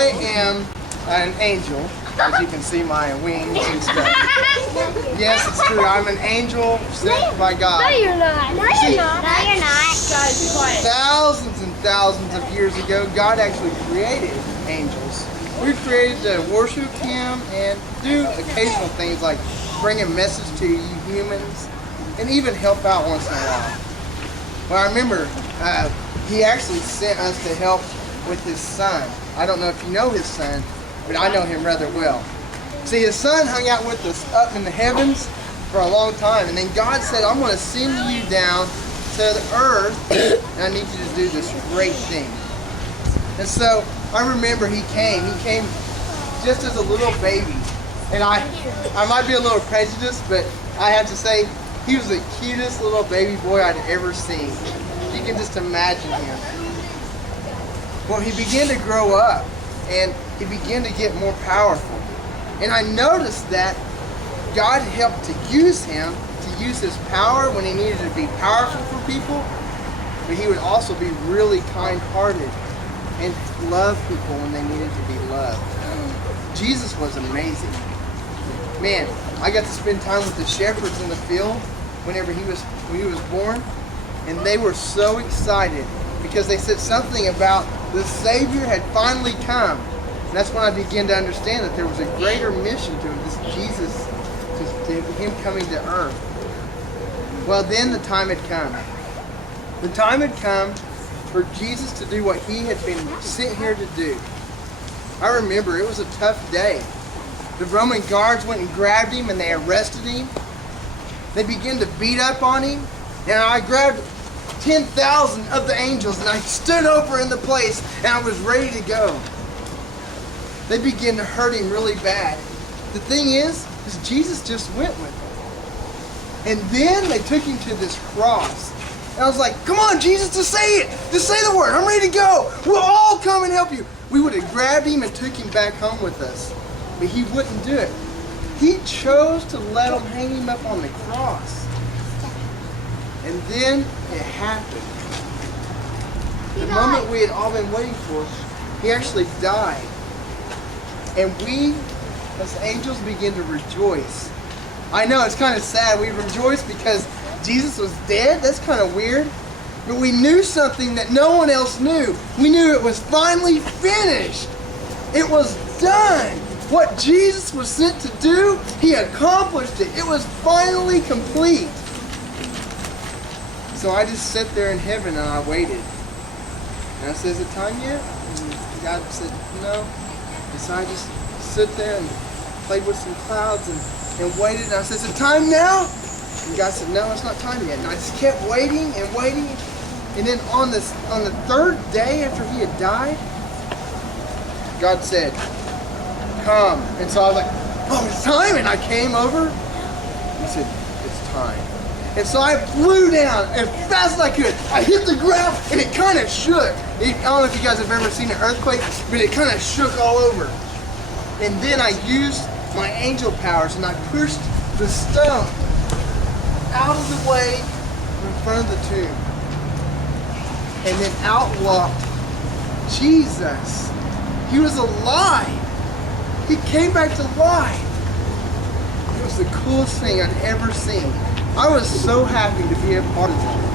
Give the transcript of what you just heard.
I am an angel. As you can see my wings and stuff. Yes, it's true. I'm an angel sent by God. No, you're not. No, you're not. No, you're not. Guys, be quiet. Thousands and thousands of years ago, God actually created angels. We created to worship Him and do occasional things like bring a message to you humans and even help out once in a while. Well, I remember He actually sent us to help with His Son. I don't know if you know His Son, but I know Him rather well. See, His Son hung out with us up in the heavens for a long time, and then God said, I'm going to send you down to the earth, and I need you to do this great thing. And so I remember He came just as a little baby, and I might be a little prejudiced, but I have to say He was the cutest little baby boy I'd ever seen. You can just imagine Him. Well, He began to grow up, and He began to get more powerful. And I noticed that God helped to use Him, to use His power when He needed to be powerful for people, but He would also be really kind-hearted and love people when they needed to be loved. Jesus was amazing. Man, I got to spend time with the shepherds in the field whenever He was born, and they were so excited because they said something about the Savior had finally come. And that's when I began to understand that there was a greater mission to Him, this Jesus, to Him coming to earth. Well, then the time had come. The time had come for Jesus to do what He had been sent here to do. I remember it was a tough day. The Roman guards went and grabbed Him and they arrested Him. They began to beat up on Him, and I grabbed 10,000 of the angels and I stood over in the place and I was ready to go. They began to hurt Him really bad. The thing is Jesus just went with them. And then they took Him to this cross. And I was like, come on, Jesus, just say it. Just say the word. I'm ready to go. We'll all come and help you. We would have grabbed Him and took Him back home with us. But He wouldn't do it. He chose to let them hang Him up on the cross. And then it happened. The moment we had all been waiting for, He actually died. And we, as angels, begin to rejoice. I know, it's kind of sad. We rejoice because Jesus was dead. That's kind of weird. But we knew something that no one else knew. We knew it was finally finished. It was done. What Jesus was sent to do, He accomplished it. It was finally complete. So I just sat there in heaven and I waited. And I said, is it time yet? And God said, no. And so I just stood there and played with some clouds and waited. And I said, is it time now? And God said, no, it's not time yet. And I just kept waiting and waiting. And then on the third day after He had died, God said, come. And so I was like, oh, it's time. And I came over. He said, it's time. And so I flew down as fast as I could. I hit the ground and it kind of shook. I don't know if you guys have ever seen an earthquake, but it kind of shook all over. And then I used my angel powers and I pushed the stone out of the way in front of the tomb. And then out walked Jesus. He was alive. He came back to life. It was the coolest thing I'd ever seen. I was so happy to be a part of that.